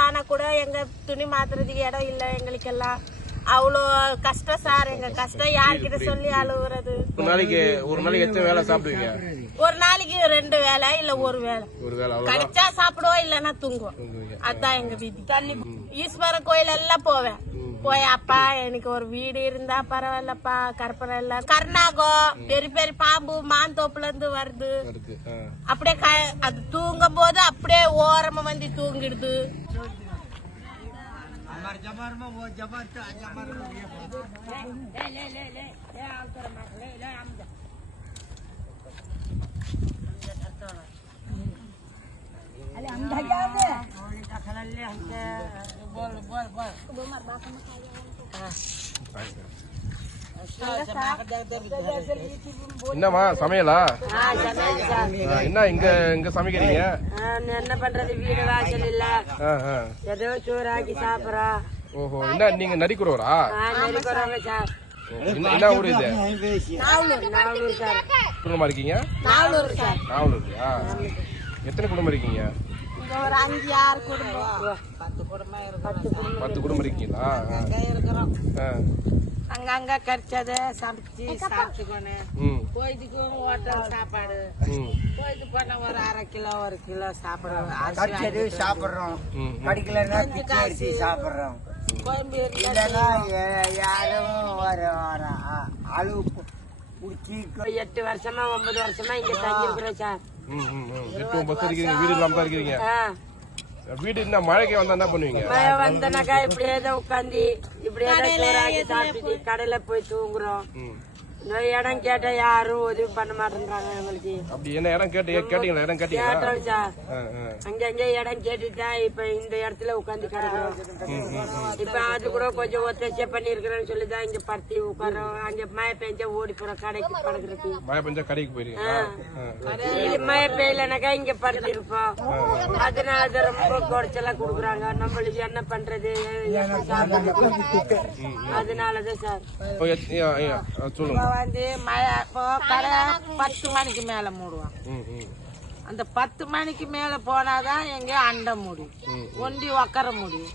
ஆனா கூட எங்க துணி மாத்துறதுக்கு இடம் இல்ல எங்களுக்கெல்லாம். அவ்வளோ கஷ்டம் சார் எங்க கஷ்டம் யார்கிட்ட சொல்லி அழுகுறது ஒரு நாளைக்கு ஒரு நாளைக்கு எத்தனை வேலை சாப்பிடுவீங்க? ஒரு நாளைக்கு ரெண்டு வேலை இல்ல ஒரு வேலை ஒரு வேலை அவ்வளோ கிடைச்சா சாப்பிடுவோம் இல்லைன்னா தூங்குவோம். அதான் எங்க வீதி தண்ணி ஈஸ்வரன் கோயில் எல்லாம் போவேன் போய் அப்பா எனக்கு ஒரு வீடு இருந்தா பரவாயில்லப்பா கற்பனை இல்ல கர்நாகம் பெரிய பெரிய பாம்பு மாந்தோப்புல இருந்து வருது. அப்படியே க- அது தூங்கும் போது அப்படியே ஓரமா வந்து தூங்கிடுது. என்னம்மா சமையலா ஆ, என்ன இங்க இங்க சமைக்கிறீங்க என்ன பண்றது வீடு வாசல் இல்ல. ஏதோ சோறாக்கி சாப்பிடறோம் ஓஹோ என்ன நீங்க நரிக்குறவரா நெருக்குறவங்க சார் என்ன என்ன ஊர் இது குடும்பமா இருக்கீங்க நாவலூர் எத்தனை குடும்பம் இருக்கீங்க ஒரு அஞ்சு ஆறு குடும்பம். பத்து குடும்பம் பத்து குடும்பம் பத்து குடும்பம் இருக்கீங்களா? ஆ. இருக்கிறோம். அங்கங்க கறிச்சதை சமைச்சு சாப்பிட்டுக்கணும் கோயிலுக்கும் ஹோட்டல் சாப்பாடு. கோயிலுக்கு போனா ஒரு அரை கிலோ ஒரு கிலோ சாப்பிடுவோம். கடிச்சது சாப்பிடுறோம். படிக்கலன்னா எடுத்து சாப்பிடுறோம். கோயம்பு இல்லைன்னா யாரும் ஒரு அளவு எட்டு வருஷமா ஒன்பது வருஷமா இங்க தங்கி இருக்கிறோம் சார். எட்டு ஒன்பது வருஷம் இருக்கிறீங்க வீடு இல்லாம தான் இருக்கிறீங்க. வீடு என்ன மழைக்கு வந்தா என்ன பண்ணுவீங்க? மழை வந்தனாக்கா இப்படியே தான் உட்காந்து இப்படியே தான் கடையில போய் தூங்குறோம். இடம் கேட்டா யாரும் உதவி பண்ண மாட்டேன்றாங்க எங்களுக்கு. அப்படி என்ன இடம் கேட்டு கேட்டீங்களா? இடம் கேட்டீங்களா? கேட்டோம் சார். அங்கங்க இடம் கேட்டுட்டா இப்ப இந்த இடத்துல உட்காந்து கிடக்குறோம். இப்ப அது கூட கொஞ்சம் ஒத்தச்சை பண்ணி இருக்கிறேன்னு சொல்லிதான் இங்க பருத்தி உட்காரோம் அங்க மழை பெஞ்சா ஓடி போறோம் கடைக்கு படுக்கிறது மழை பெஞ்சா கடைக்கு. இது மழை பெய்யலனாக்கா இங்க படுத்து இருப்போம் அதனால அது ரொம்ப குறைச்சலா குடுக்குறாங்க. நம்மளுக்கு என்ன பண்றது? அதனாலதான் சார். சொல்லுங்க. வந்து மழை இப்போ கடை பத்து மணிக்கு மேல மூடுவான். அந்த பத்து மணிக்கு மேல போனாதான் எங்க அண்ட முடியும். ஒண்டி உக்கார முடியும்.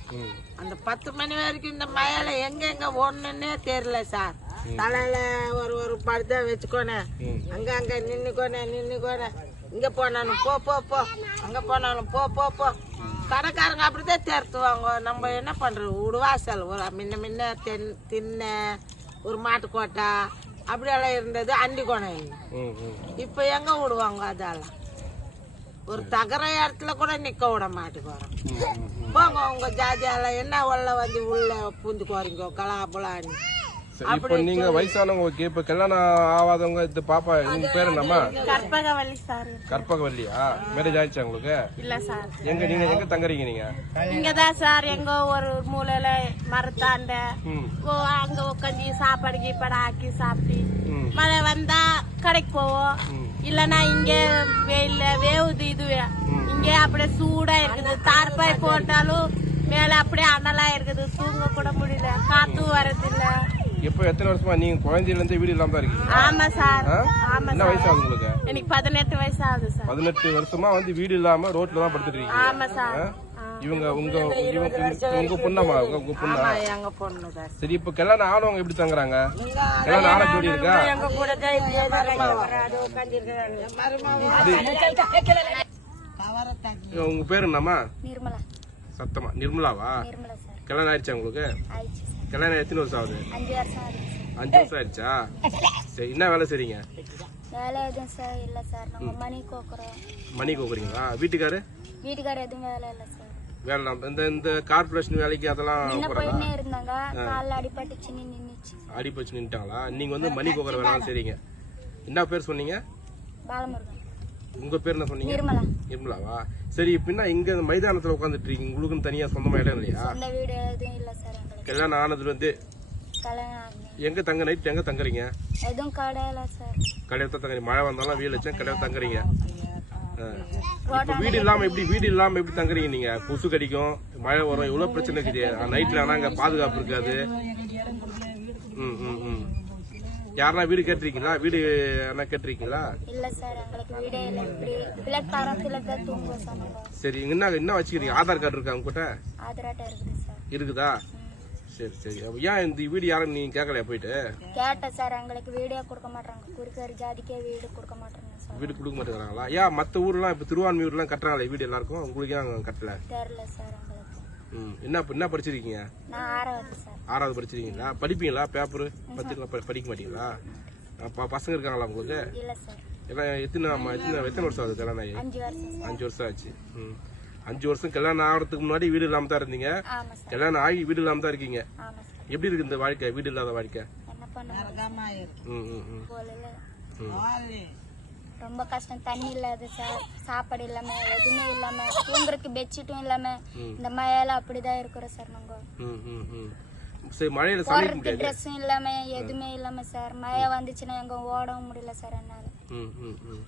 அந்த பத்து மணி வரைக்கும் இந்த மழையில எங்க எங்க ஒண்ணுன்னே தெரியல சார். தலையில ஒரு ஒரு படுத்த வச்சுக்கோனே. அங்க அங்க நின்னுக்கோனே நின்னுக்கோனே. இங்க போனாலும் போ போ போ. அங்க போனாலும் போ போ போ. கடைக்காரங்க அப்படிதான் தேர்த்துவாங்க நம்ம என்ன பண்றது? உடுவாசல் ஒரு முன்ன முன்ன தென் தின்ன ஒரு மாட்டுக்கோட்டை. அப்படியெல்லாம் இருந்தது அண்டி கோணம். இப்ப எங்க விடுவாங்க அதெல்லாம் ஒரு தகர இடத்துல கூட நிக்க விட மாட்டேங்கிறோம். போங்க உங்க ஜாதியால என்ன உள்ள வந்து உள்ள பூந்து கோரிங்கோ கலாபுலான்னு இப்போ நீங்க வயசானவங்க ஓகே. இப்ப கல்யாணம் ஆகாதவங்க இந்த பாப்பா உங்க பேர் என்னம்மா? கற்பகவல்லி சார் கற்பகவல்லியா? மேரேஜ் ஆயிடுச்சா உங்களுக்கு? இல்ல சார். எங்க நீங்க எங்க தங்குறீங்க நீங்க? இங்கதான் சார் எங்க ஒரு மூலையில மரத்தாண்ட. அங்க உட்காந்து சாப்பாடு கீப்பாடு ஆக்கி சாப்பிட்டு. மழை வந்தா கடைக்கு போவோம். இல்லனா இங்க வெயில்ல வேவுது இதுவே. இங்க அப்படியே சூடா இருக்குது. தார்பாய் போட்டாலும் மேல அப்படியே அனலா இருக்குது. தூங்க கூட முடியல. காத்து வரது இப்போ எத்தனை வருஷமா நீங்க குழந்தையில இருந்து வீடு இல்லாம தான் இருக்கீங்க? ஆமா சார்? ஆமா என்ன வயசு ஆகுது உங்களுக்கு? எனக்கு பதினெட்டு வயசு ஆகுது சார். பதினெட்டு வருஷமா வந்து வீடு இல்லாம ரோட்ல தான் படுத்துட்டு இருக்கீங்க ஆமா சார்? இவங்க உங்க இவங்க உங்க பொண்ணாமா உங்க உங்க பொண்ணா? எங்க பொண்ணு தான். சரி இப்ப கல்யாணம் ஆனவங்க எப்படி தங்குறாங்க? கல்யாணம் ஆன ஜோடி இருக்கா? எங்க கூட. உங்க பேரு என்னம்மா? நிர்மலா. சத்தமா. நிர்மலாவா? நிர்மலா சார். கல்யாணம் ஆயிடுச்சா உங்களுக்கு? கல்யாணம் எத்தனை வருஷம் ஆகுது? அஞ்சு வருஷம் ஆகுது அஞ்சு வருஷம் ஆயிடுச்சா? சரி என்ன வேலை செய்றீங்க? வேலை எதுவும் சார் இல்லை சார். நம்ம மணி கோக்குறோம். மணி கோக்குறீங்களா? வீட்டுக்காரு? வீட்டுக்கார எதுவும் வேலை இல்லை சார். வேலை நம்ம- இந்த இந்த கார்பரேஷன் வேலைக்கு அதெல்லாம் போறாங்க போயின்னே இருந்தாங்க. காலில் அடிபட்டுச்சு நின்றுச்சு அடிப்பச்சு நின்ட்டாங்களா நீங்க வந்து மணி கோக்குற வேலை செய்றீங்க. என்ன பேர் சொன்னீங்க? பாலமுருகன். உங்க பேர் என்ன சொன்னீங்க? நிர்மலா. நிர்மலாவா? சரி பின்ன இங்க இந்த மைதானத்துல உட்காந்துட்டு இருக்கீங்க? உங்களுக்குன்னு தனியா சொந்தமா இடம் இல்லையா? வீடு எதுவும் இல்லை சார். கல்யாணம் ஆனதுல இருந்து கல்யாணம் ஆகுது எங்க தங்க நைட் எங்க தங்குறீங்க? எதுவும் கடை இல்லை சார் கடையில தான் தங்குறீங்க. மழை வந்தாலும் வெயில் வச்சா கடையில தங்குறீங்க. இப்ப வீடு இல்லாம எப்படி வீடு இல்லாம எப்படி தங்குறீங்க நீங்க? கொசு கடிக்கும் மழை வரும் இவ்வளவு பிரச்சனை இருக்குது? நைட்ல ஆனா அங்க பாதுகாப்பு இருக்காது. ம் ம் ம். யாருன்னா வீடு கேட்டிருக்கீங்களா? வீடு என்ன கேட்டிருக்கீங்களா? இல்ல சார் வீடே என்ன என்ன வச்சுக்கிறீங்க? ஆதார் கார்டு இருக்கா உங்ககிட்ட? இருக்குது? சார் சரி. அப்ப ஏன் இந்த வீடு யாரும் நீங்க கேட்கலையா போயிட்டு? கேட்டேன் சார். எங்களுக்கு வீடே கொடுக்க மாட்டாங்க. குறுக்கர் ஜாதிக்கே வீடு கொடுக்க மாட்டாங்க சார். வீடு கொடுக்க மாட்டேங்கிறாங்களா? ஏன் மற்ற ஊர்லாம் இப்போ திருவான்மையூர்லாம் கட்டுறாங்களே வீடு எல்லாருக்கும்? உங்களுக்கு அங்க கட்டல. தெரியல சார் ம். என்ன என்ன படிச்சிருக்கீங்க? நான் ஆறாவது சார். ஆறாவது படிச்சிருக்கீங்களா? படிப்பீங்களா? பேப்பரு பத்திரிக்கை ப- படிக்க மாட்டீங்களா? அப்ப பசங்க இருக்காங்களா உங்களுக்கு? இல்ல சார். எல்லாம் எத்தனை எத்தனை எத்தனை வருஷம் ஆகுது கல்யாணம் ஆகி? அஞ்சு வருஷம் ஆச்சு. ம். அஞ்சு வருஷம் கல்யாணம் ஆகிறதுக்கு முன்னாடி வீடு இல்லாம தான் இருந்தீங்க. ஆமா சார். கல்யாணம் ஆகி வீடு இல்லாம தான் இருக்கீங்க. ஆமா சார். எப்படி இருக்கு இந்த வாழ்க்கை? வீடு இல்லாத வாழ்க்கை? ரொம்ப கஷ்டம். தண்ணி இல்லாத சார். சாப்பாடு இல்லாம எதுவுமே இல்லாம தூங்குறதுக்கு பெட்ஷீட்டும் இல்லாம இந்த மழையில அப்படிதான் இருக்கிறோம் சார் நாங்க. ம் ம் ம். சரி மழையில சமைக்க முடியாது. ட்ரெஸ்ஸும் இல்லாம எதுவுமே இல்லாம சார். மழை வந்துச்சுன்னா எங்க ஓடவும் முடியல சார் என்னால. ம் ம் ம்.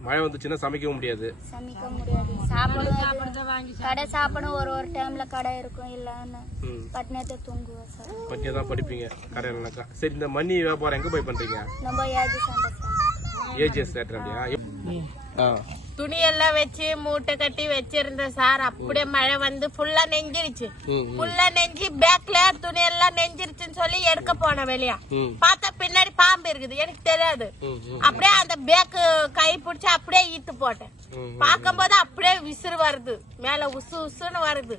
மழை வந்துச்சுன்னா சமைக்கவும் முடியாது. சமைக்க முடியாது. சாப்பாடும் கடை சாப்பாடும் ஒரு ஒரு டைம்ல கடை இருக்கும். இல்லன்னு ம். பட்டினத்தை தூங்குவோம் சார். பட்டியாக தான் படிப்பீங்க கரையிலனாக்கா சரி இந்த மணி வியாபாரம் எங்கே போய் பண்ணுறீங்க நம்ம ஏஜி சண்டை சார் ஏஜிஎஸ் தேட்டர் அப்படியா ஆ. துணி எல்லாம் வச்சு மூட்டை கட்டி வச்சிருந்தேன் சார் அப்படியே மழை வந்து ஃபுல்லா நெஞ்சிருச்சு. ஃபுல்லா நெஞ்சு பேக்ல துணி எல்லாம் நெஞ்சிருச்சுன்னு சொல்லி எடுக்க போனேன் வெளியா. பார்த்தா பின்னாடி பாம்பு இருக்குது. எனக்கு தெரியாது. அப்படியே அந்த பேக்கு கை பிடிச்சி அப்படியே ஈத்து போட்டேன். ம் பார்க்கும்போது அப்படியே விசிறு வருது. மேல உசு உசுன்னு வருது.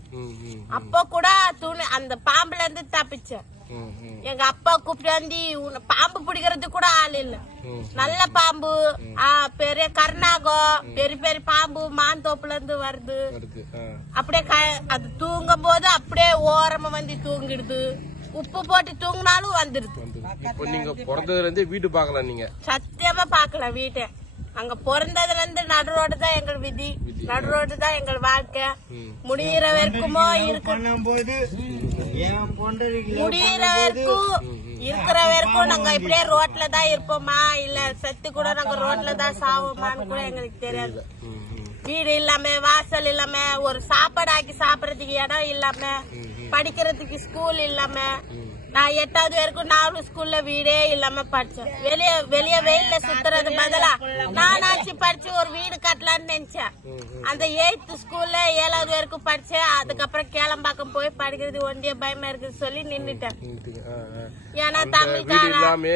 அப்போ கூட துணி அந்த பாம்புல இருந்து தப்பிச்சேன். எங்க அப்பா கூப்பிட்டு வந்து உன்னை பாம்பு பிடிக்கிறது கூட ஆள் இல்ல. நல்ல பாம்பு. ஆ, பெரிய கர்நாகம் பெரிய பெரிய பாம்பு மாந்தோப்புல இருந்து வருது. அப்படியே க- அது தூங்கும் போது அப்படியே ஓரமா வந்து தூங்கிடுது. உப்பு போட்டு தூங்கினாலும் வந்துடுது. வந்து இப்போ நீங்க பிறந்ததுல இருந்தே வீடு பார்க்கல நீங்க? சத்தியமா பாக்கல வீட்டை. அங்க பிறந்ததுல இருந்து நடு ரோடு தான் எங்கள் விதி. நடு ரோடு தான் எங்கள் வாழ்க்கை. முடியிற வரைக்குமோ இருக்கு. பொண்டருக்கு முடியிற வரைக்கும் இருக்கிற வரைக்கும் நாங்க இப்படியே ரோட்ல தான் இருப்போமா? இல்ல செத்து கூட நாங்க ரோட்ல தான் சாவோமான்னு கூட எங்களுக்கு தெரியாது. வீடு இல்லாம வாசல் இல்லாம ஒரு சாப்பாடு ஆக்கி சாப்பிடறதுக்கு இடம் இல்லாம படிக்கிறதுக்கு ஸ்கூல் இல்லாம நான் எட்டாவது வரைக்கும் நாலு ஸ்கூல்ல வீடே இல்லாம படிச்சேன். வெளிய வெளிய வெயில்ல சுத்துறது பதிலா நானாச்சு படிச்சு ஒரு வீடு கட்டலான்னு நினைச்சேன். அந்த எயித்து ஸ்கூல்ல ஏழாவது வரைக்கும் படிச்சேன். அதுக்கப்புறம் கேளம்பாக்கம் போய் படிக்கிறது ஒண்டிய பயமா இருக்குது சொல்லி நின்னுட்டேன். ஏன்னா இல்லாமே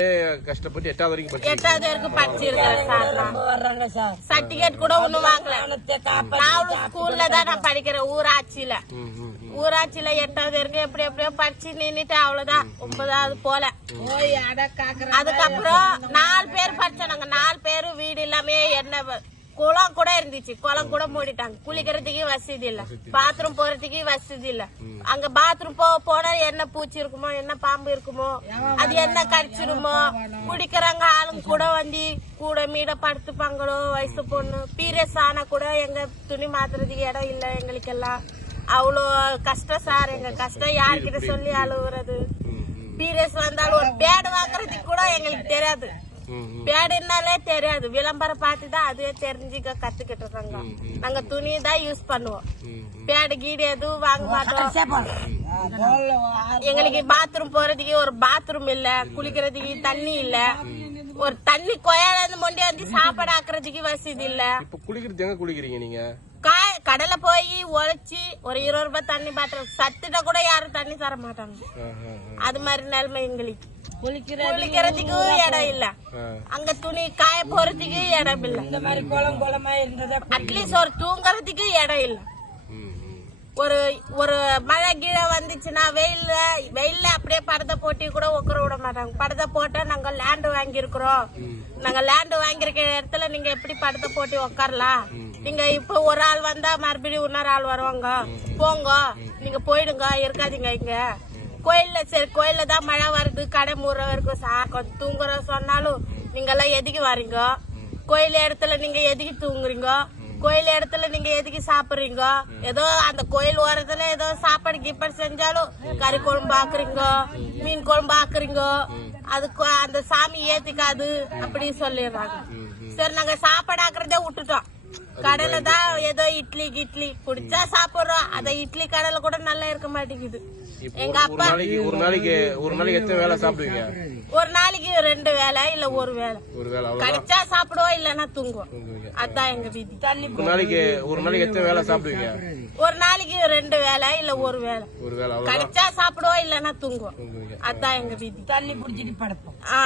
கஷ்டப்பட்டு எட்டாவது வரைக்கும் எட்டாவது வரைக்கும் சார். சர்டிபிகேட் கூட ஒண்ணும் வாங்கல. ஸ்கூல்ல தான் நான் படிக்கிறேன் ஊராட்சியில. ஊராட்சியில எட்டாவது வரைக்கும் எப்படி எப்படியோ படிச்சு நின்னுட்டு அவ்வளவுதான். ஒன்பதாவது போல. அதுக்கப்புறம் நாலு பேர் படிச்சோம் நாங்க. நாலு பேரும் வீடு இல்லாம என்ன குளம் கூட இருந்துச்சு. குளம் கூட மூடிட்டாங்க. குளிக்கிறதுக்கு வசதி இல்ல. பாத்ரூம் போறதுக்கு வசதி இல்ல. அங்க பாத்ரூம் போ போனா என்ன பூச்சி இருக்குமோ என்ன பாம்பு இருக்குமோ அது என்ன கடிச்சிருமோ குடிக்கிறவங்க ஆளுங்க கூட வந்து கூட மீட படுத்துப்பாங்களோ வயசு பொண்ணு. பீரியஸ் ஆனா கூட எங்க துணி மாத்துறதுக்கு இடம் இல்ல எங்களுக்கெல்லாம். அவ்வளோ கஷ்டம் சார் எங்க கஷ்டம் யார்கிட்ட சொல்லி அழுகுறது பீரியஸ் வந்தாலும் ஒரு பேடு வாங்குறதுக்கு கூட எங்களுக்கு தெரியாது. பேடுனாலே தெரியாது. விளம்பரம் பார்த்து தான் அதுவே தெரிஞ்சுக்க கத்துக்கிட்டு இருக்காங்க. நாங்க துணி தான் யூஸ் பண்ணுவோம். பேடு கீடு எதுவும் வாங்க மாட்டோம். எங்களுக்கு பாத்ரூம் போறதுக்கு ஒரு பாத்ரூம் இல்ல. குளிக்கிறதுக்கு தண்ணி இல்ல. ஒரு தண்ணி கொயால இருந்து மொண்டி வந்து சாப்பாடு ஆக்குறதுக்கு வசதி இல்ல. இப்போ குளிக்கிறது எங்க குளிக்கிறீங்க நீங்க? கடலை போய் உழைச்சி ஒரு இருபது ரூபாய் தண்ணி பாத்திரம். சத்துட்ட கூட யாரும் தண்ணி தர மாட்டாங்க. அது மாதிரி நிலைமை எங்களுக்கு. குளிக்கிறதுக்கு இடம் இல்ல. அங்க துணி காய போறதுக்கு இடம் இல்ல. இந்த மாதிரி குளம் குளமா இருந்ததா அட்லீஸ்ட் ஒரு தூங்குறதுக்கு இடம் இல்ல. ஒரு ஒரு மழை கீழே வந்துச்சுன்னா வெயில்ல வெயில்ல அப்படியே படத்தை போட்டி கூட உட்கார விட மாட்டாங்க. படத்தை போட்டா நாங்க லேண்ட் வாங்கியிருக்கிறோம். நாங்க லேண்ட் வாங்கியிருக்க இடத்துல நீங்க எப்படி படத்தை போட்டு உட்காரலாம்? நீங்க இப்ப ஒரு ஆள் வந்தா மறுபடியும் இன்னொரு ஆள் வருவாங்க. போங்க. நீங்க போயிடுங்க. இருக்காதீங்க இங்க. கோயில்ல சரி கோயில்ல தான் மழை வருது. கடை மூடுற வரைக்கும் சா கொஞ்சம் தூங்குற சொன்னாலும் நீங்க எல்லாம் எதுக்கு வரீங்க? கோயில் இடத்துல நீங்க எதுக்கு தூங்குறீங்க? கோயில் இடத்துல நீங்க எதுக்கு சாப்பிடுறீங்க? ஏதோ அந்த கோயில் ஓரத்துல ஏதோ சாப்பாடு கீப்பாடு செஞ்சாலும் கறி குழம்பு ஆக்குறீங்க மீன் குழம்பு ஆக்குறீங்க. அதுக்கு அந்த சாமி ஏத்துக்காது அப்படின்னு சொல்லிடுறாங்க. சரி நாங்க சாப்பாடு ஆக்குறதே விட்டுட்டோம். கடையில தான் ஏதோ இட்லி கிட்லி குடிச்சா சாப்பிடுறோம். அத இட்லி கடையில கூட நல்லா இருக்க மாட்டேங்குது. எங்க ஒரு அப்பா நாளைக்கு ஒரு நாளைக்கு ஒரு நாளைக்கு எத்தனை வேலை சாப்பிடுவீங்க? ஒரு நாளைக்கு ரெண்டு வேளை இல்ல ஒரு வேளை. ஒரு வேலை கிடைச்சா சாப்பிடுவோம் இல்லன்னா தூங்குவோம். அதான் எங்க விதி. தள்ளி ஒரு நாளைக்கு ஒரு நாளைக்கு எத்தனை வேலை சாப்பிடுவீங்க? ஒரு நாளைக்கு ரெண்டு வேளை இல்ல ஒரு வேளை. ஒரு வேலை கிடைச்சா சாப்பிடுவோம் இல்லன்னா தூங்குவோம். அதான் எங்க விதி. தண்ணி குடிச்சிட்டு படுப்போம். ஆ.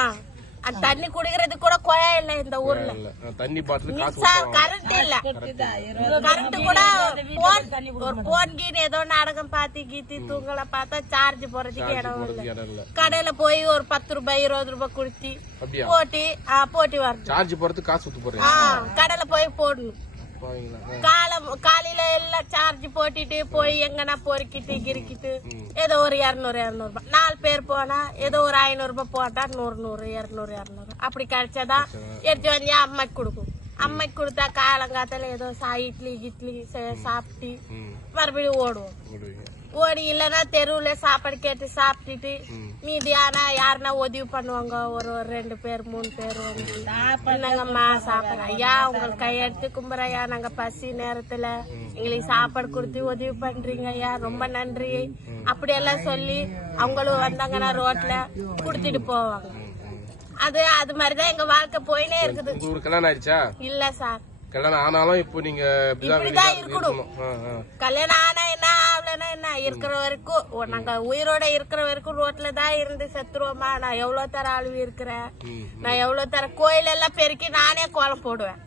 தண்ணி குடிக்கிறது கூட கொயா இல்ல இந்த ஊர்ல. தண்ணி பாட்டில் காசு மின்சார கரண்ட் இல்ல. கரண்ட் கூட போன் ஒரு போன் கீன் ஏதோ நாடகம் பாத்தி கீத்தி தூங்கல பார்த்தா சார்ஜ் போறதுக்கு இடம் இல்ல. போடுறதுக்கு இடம் இல்ல. கடையில போய் ஒரு பத்து ரூபாய் இருபது ரூபாய் குடுத்தி போட்டி போட்டி வரணும். சார்ஜ் போறதுக்கு காசு கடையில போய் போடணும். காலம் காலையில எல்லாம் சார்ஜ் போட்டுட்டு போய் எங்கன்னா பொறுக்கிட்டு கிறுக்கிட்டு ஏதோ ஒரு இரநூறு இரநூறு ரூபாய் நாலு பேர் போனா ஏதோ ஒரு ஐநூறு ரூபாய் போட்டா நூறு நூறு இரநூறு இரநூறு. அப்படி கிடைச்சாதான் எடுத்து வந்து அம்மைக்கு கொடுக்கும். அம்மைக்கு கொடுத்தா காலங்காத்தால ஏதோ சா இட்லி கிட்லி சே- சாப்பிட்டு மறுபடியும் ஓடுவோம். ஓடி இல்லைன்னா தெருவுல சாப்பாடு கேட்டு சாப்பிட்டுட்டு மீதி ஆனா யாருன்னா உதவி பண்ணுவாங்க? ஒரு ஒரு ரெண்டு பேர் மூணு பேர் வந்து. என்னங்கம்மா சாப்பாடு. ஐயா உங்களுக்கு கையெடுத்து கும்புறையா நாங்க பசி நேரத்துல எங்களுக்கு சாப்பாடு கொடுத்து உதவி பண்றீங்க ஐயா ரொம்ப நன்றி. அப்படியெல்லாம் சொல்லி அவங்களும் வந்தாங்கன்னா ரோட்ல குடுத்துட்டு போவாங்க. அது அது மாதிரிதான் எங்க வாழ்க்கை போயினே இருக்குது. உங்க ஊருக்கு கல்யாணம் ஆயிடுச்சா? இல்ல சார். கல்யாணம் ஆனாலும் இப்போ நீங்க இப்படிதான் இருக்கணும். கல்யாணம் ஆனா ஆகலன்னா என்ன? இருக்கிற வரைக்கும் நாங்க உயிரோட இருக்கிற வரைக்கும் ரோட்ல தான் இருந்து செத்துருவோமா? நான் எவ்வளவு தர அழுவி இருக்கிறேன். நான் எவ்வளவு தர கோயில் எல்லாம் பெருக்கி நானே கோலம் போடுவேன்.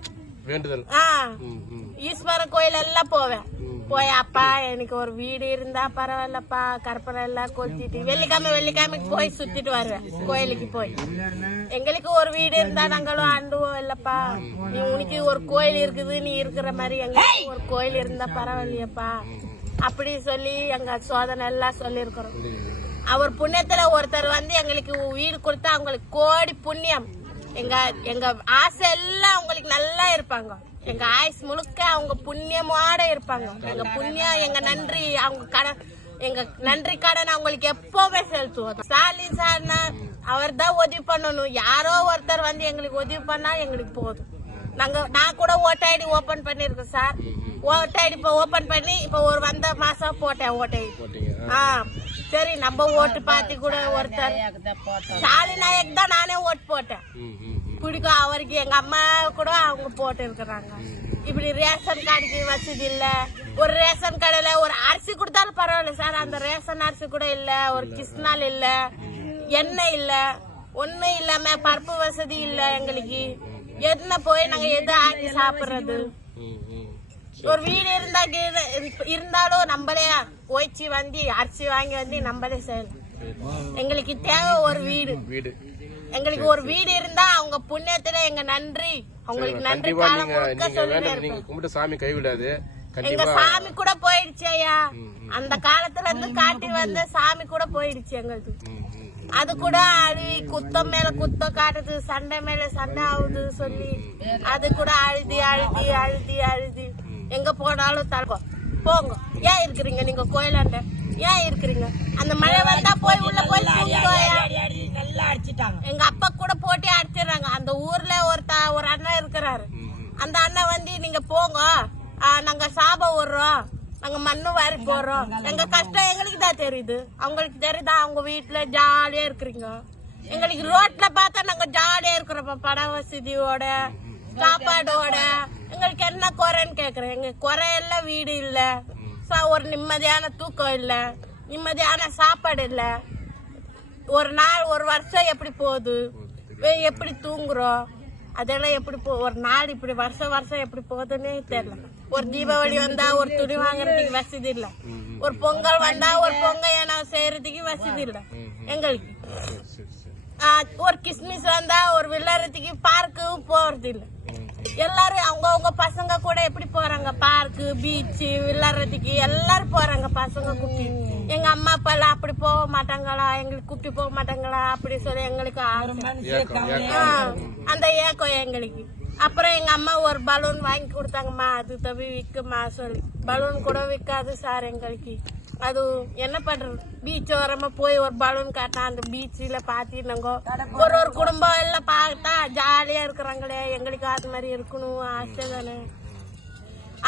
வேண்டுதல். ஆ. ம், ம். ஈஸ்வரன் கோயில் எல்லாம் போவேன் போய் அப்பா எனக்கு ஒரு வீடு இருந்தா பரவாயில்லப்பா கற்பனை எல்லாம் கொளுத்திட்டு வெள்ளிக்கிழமை வெள்ளிக்கிழமைக்கு போய் சுத்திட்டு வருவேன் கோயிலுக்கு போய். எங்களுக்கு ஒரு வீடு இருந்தா நாங்களும் ஆண்டுவோம் இல்லப்பா. நீ உனக்கு ஒரு கோயில் இருக்குது நீ இருக்கிற மாதிரி எங்களுக்கு ஒரு கோயில் இருந்தா பரவாயில்லையப்பா. அப்படி சொல்லி எங்க சோதனை எல்லாம் சொல்லியிருக்கிறோம். அவர் புண்ணியத்துல ஒருத்தர் வந்து எங்களுக்கு வீடு கொடுத்தா அவங்களுக்கு கோடி புண்ணியம். எங்க எங்க ஆசை எல்லாம் அவங்களுக்கு நல்லா இருப்பாங்க. எங்க ஆயுஸ் முழுக்க அவங்க புண்ணியமோட இருப்பாங்க. எங்க புண்ணியம் எங்க நன்றி அவங்க கடன் எங்க நன்றி கடன் அவங்களுக்கு எப்பவுமே செலுத்துவோம். ஸ்டாலின் சார்னா அவர் தான் உதவி பண்ணணும். யாரோ ஒருத்தர் வந்து எங்களுக்கு உதவி பண்ணா எங்களுக்கு போதும். நாங்க நான் கூட ஓட்ட ஐடி ஓபன் பண்ணிருக்கேன் சார். ஓட்ட ஐடி இப்போ ஓபன் பண்ணி இப்போ ஒரு வந்த மாசம் போட்டேன் ஓட்ட. ஆ. சரி நம்ம ஓட்டு பார்ட்டி கூட ஒருத்தர் ஸ்டாலின் நாயக் தான் நானே ஓட்டு போட்டேன். பிடிக்கும். அவருக்கு எங்க அம்மா கூட அவங்க போட்டு இருக்கிறாங்க. இப்படி ரேஷன் கார்டுக்கு வசதி இல்ல. ஒரு ரேஷன் கடையில ஒரு அரிசி கொடுத்தாலும் பரவாயில்ல சார். அந்த ரேஷன் அரிசி கூட இல்ல. ஒரு கிருஷ்ணால் இல்ல. எண்ணெய் இல்ல. ஒண்ணும் இல்லாம பருப்பு வசதி இல்ல எங்களுக்கு. என்ன போய் நாங்க எது ஆக்கி சாப்பிடுறது. ஒரு வீடு இருந்தா இருந்தாலும் நம்மளே போய்ச்சி வந்து அரிசி வாங்கி வந்து நம்மளே செய்யலாம் எங்களுக்கு தேவை ஒரு வீடு. வீடு. எங்களுக்கு ஒரு வீடு இருந்தா அவங்க புண்ணியத்துல எங்க நன்றி அவங்களுக்கு நன்றி காலம் முழுக்க சொல்லிட்டே கும்பிட்ட சாமி கைவிடாது. எங்க சாமி கூட போயிடுச்சு ஐயா. அந்த காலத்துல இருந்து காட்டி வந்த சாமி கூட போயிடுச்சு எங்களுக்கு. அது கூட அழுவி குத்தம் மேல குத்தம் காட்டுது சண்டை மேல சண்டை ஆகுது சொல்லி. அது கூட அழுதி அழுதி அழுதி அழுதி. எங்க போனாலும் தரப்போம் போங்க. ஏன் இருக்கிறீங்க? நீங்க கோயிலாண்ட. ஏன் இருக்கிறீங்க? அந்த மழை வந்தா போய் உள்ள போய்? நல்லா அடிச்சிட்டாங்க. எங்க அப்பா கூட போட்டு அடிச்சிடுறாங்க அந்த ஊர்ல ஒரு ஒரு அண்ணன் இருக்கிறாரு. அந்த அண்ணன் வந்து நீங்க போங்க. நாங்க சாபம் விடுறோம். நாங்க மண்ணு வாரி போடுறோம். எங்க கஷ்டம் எங்களுக்கு தான் தெரியுது. அவங்களுக்கு தெரியுதா? அவங்க வீட்டுல ஜாலியா இருக்கிறீங்க. எங்களுக்கு ரோட்ல பார்த்தா நாங்க ஜாலியா இருக்கிறோம். பட வசதியோட. சாப்பாடோட எங்களுக்கு என்ன குறைன்னு கேக்குறேன். எங்க குறை எல்லாம் வீடு இல்ல. சா- ஒரு நிம்மதியான தூக்கம் இல்ல. நிம்மதியான சாப்பாடு இல்ல. ஒரு நாள் ஒரு வருஷம் எப்படி போகுது? எப்படி தூங்குறோம்? அதெல்லாம் எப்படி போ ஒரு நாள் இப்படி வருஷம் வருஷம் எப்படி போகுதுன்னே தெரியல. ஒரு தீபாவளி வந்தா ஒரு துணி வாங்குறதுக்கு வசதி இல்ல. ஒரு பொங்கல் வந்தா ஒரு பொங்கல் ஏன்னா செய்யறதுக்கு வசதி இல்ல. எங்களுக்கு. ஒரு கிஸ்மிஸ் வந்தா ஒரு விளையாடுறதுக்கு பார்க்கும் போறது இல்ல எல்லாரும் அவங்க அவங்க பசங்க கூட எப்படி போறாங்க? பார்க்கு பீச் விளையாடுறதுக்கு எல்லாரும் போறாங்க பசங்க குட்டி எங்க அம்மா அப்பா எல்லாம் அப்படி போக மாட்டாங்களா? எங்களுக்கு கூப்பிட்டு போக மாட்டாங்களா? அப்படி சொல்லி எங்களுக்கு அந்த ஏக்கம் எங்களுக்கு. அப்புறம் எங்க அம்மா ஒரு பலூன் வாங்கி கொடுத்தாங்கம்மா அது தவி விக்குமா சொல்லி. பலூன் கூட விற்காது சார் எங்களுக்கு. அது என்ன பண்றது? பீச் ஓரமா போய் ஒரு பலூன் காட்டினா அந்த பீச்சில் பாத்தினாங்க ஒரு ஒரு குடும்பம் எல்லாம் பார்த்தா ஜாலியா இருக்கிறாங்களே. எங்களுக்கு அது மாதிரி இருக்கணும் ஆசை தானே.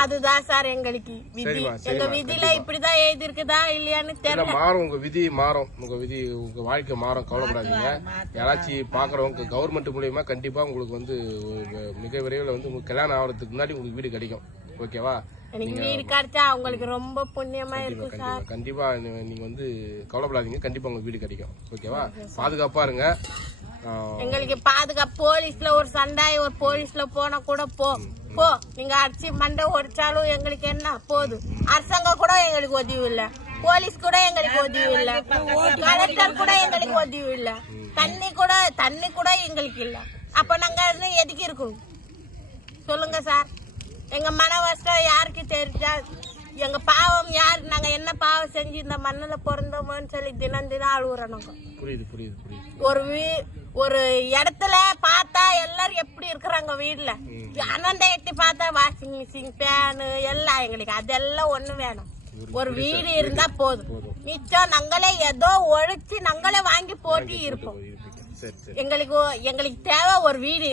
அதுதான் சார் எங்களுக்கு விதி. எங்க விதியில இப்படிதான் எழுதி இருக்குதா இல்லையான்னு இல்ல தெரியல. மாறும். உங்க விதி மாறும். உங்க விதி உங்க வாழ்க்கை மாறும். கவலைப்படாதீங்க. யாராச்சும் பாக்குறவங்க கவர்மெண்ட் மூலியமா கண்டிப்பா உங்களுக்கு வந்து மிக விரைவில் வந்து உங்களுக்கு கல்யாணம் ஆகிறதுக்கு முன்னாடி உங்களுக்கு வீடு கிடைக்கும். ஓகேவா? எனக்கு வீடு கிடைச்சா அவங்களுக்கு ரொம்ப புண்ணியமா இருக்கும் கண்டிப்பா. கண்டிப்பா நீங்க வந்து கவலைப்படாதீங்க. கண்டிப்பா உங்களுக்கு வீடு கிடைக்கும். ஓகேவா? பாதுகாப்பா இருங்க. எங்களுக்கு பாதுகாப்பு போலீஸ்ல ஒரு சண்டை ஒரு போலீஸ்ல போனா கூட போ. போ. நீங்க அடிச்சு மண்டை ஒடிச்சாலும் எங்களுக்கு என்ன? போதும். அரசாங்கம் கூட எங்களுக்கு உதவி இல்ல. போலீஸ் கூட எங்களுக்கு உதவி இல்ல. கலெக்டர் கூட எங்களுக்கு உதவி இல்ல. தண்ணி கூட தண்ணி கூட எங்களுக்கு இல்ல. அப்ப நாங்க எதுக்கு இருக்கோம்? சொல்லுங்க சார். எங்க மன கஷ்டம் யாருக்கு தெரிஞ்சா எங்க பாவம் யார் நாங்க என்ன பாவம் செஞ்சு இந்த மண்ணுல பிறந்தோமோன்னு சொல்லி தினம் தினம் அழுகுறோம். புரியுது புரியுது புரியுது. ஒரு வீ ஒரு இடத்துல பார்த்தா எல்லாரும் எப்படி இருக்கிறாங்க வீட்ல? அனந்த எட்டி பார்த்தா வாஷிங் மிஷின் ஃபேனு எல்லாம் எங்களுக்கு. அதெல்லாம் ஒண்ணு வேணும். ஒரு வீடு இருந்தா போதும். மிச்சம் நாங்களே ஏதோ ஒழிச்சு நாங்களே வாங்கி போட்டு இருப்போம். எங்களுக்கு எங்களுக்கு தேவை ஒரு வீடு.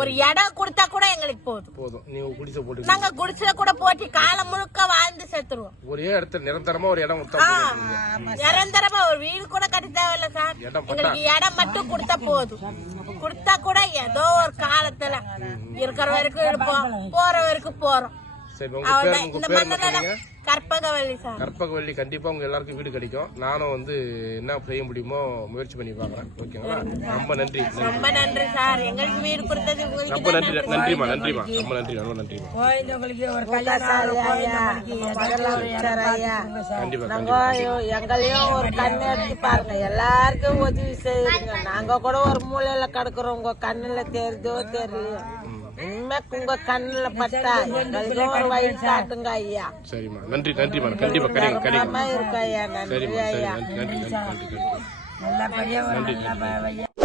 ஒரு இடம் கொடுத்தா கூட எங்களுக்கு போதும். போதும். நீங்க குடிசை போட்டு நாங்க குடிசைல கூட போட்டு காலம் முழுக்க வாழ்ந்து செத்துருவோம். ஒரே இடத்துல நிரந்தரமா ஒரு இடம் கொடுத்தா. நிரந்தரமா ஒரு வீடு கூட கட்ட தேவையில்ல சார். எங்களுக்கு இடம் மட்டும் கொடுத்தா போதும். கொடுத்தா கூட ஏதோ ஒரு காலத்துல இருக்கிற வரைக்கும் இருப்போம். போற வரைக்கும் போறோம். சரி உங்க பேர் உங்க பேர் என்ன சொன்னீங்க கற்பகவல்லி சார். கற்பகவல்லி கண்டிப்பா உங்க எல்லாருக்கும் வீடு கிடைக்கும். நானும் வந்து என்ன செய்ய முடியுமோ முயற்சி பண்ணி பாக்குறேன் ஓகேங்களா? ரொம்ப நன்றி. ரொம்ப நன்றி சார். எங்களுக்கு வீடு கொடுத்தது ரொம்ப நன்றி. நன்றிமா நன்றிமா ரொம்ப நன்றி ரொம்ப நன்றிமா கோயிலுங்களுக்கு ஒரு கல்யாணம் கண்டிப்பா எங்களையும் ஒரு கண்ணு எடுத்து பாருங்க. எல்லாருக்கும் உதவி செய்யுங்க. நாங்க கூட ஒரு மூலையில கிடக்குறோம். உங்க கண்ணுல தெரியுதோ தெரியலையோ. இனிமே உங்க கண்ணுல பட்டா. ஒரு வழி காட்டுங்க ஐயா. சரிம்மா. நன்றி நன்றிமா கண்டிப்பா கிடைக்கும் கிடைக்கும். இருக்கு ஐயா. நன்றி ஐயா. நன்றி நன்றி நன்றி நன்றி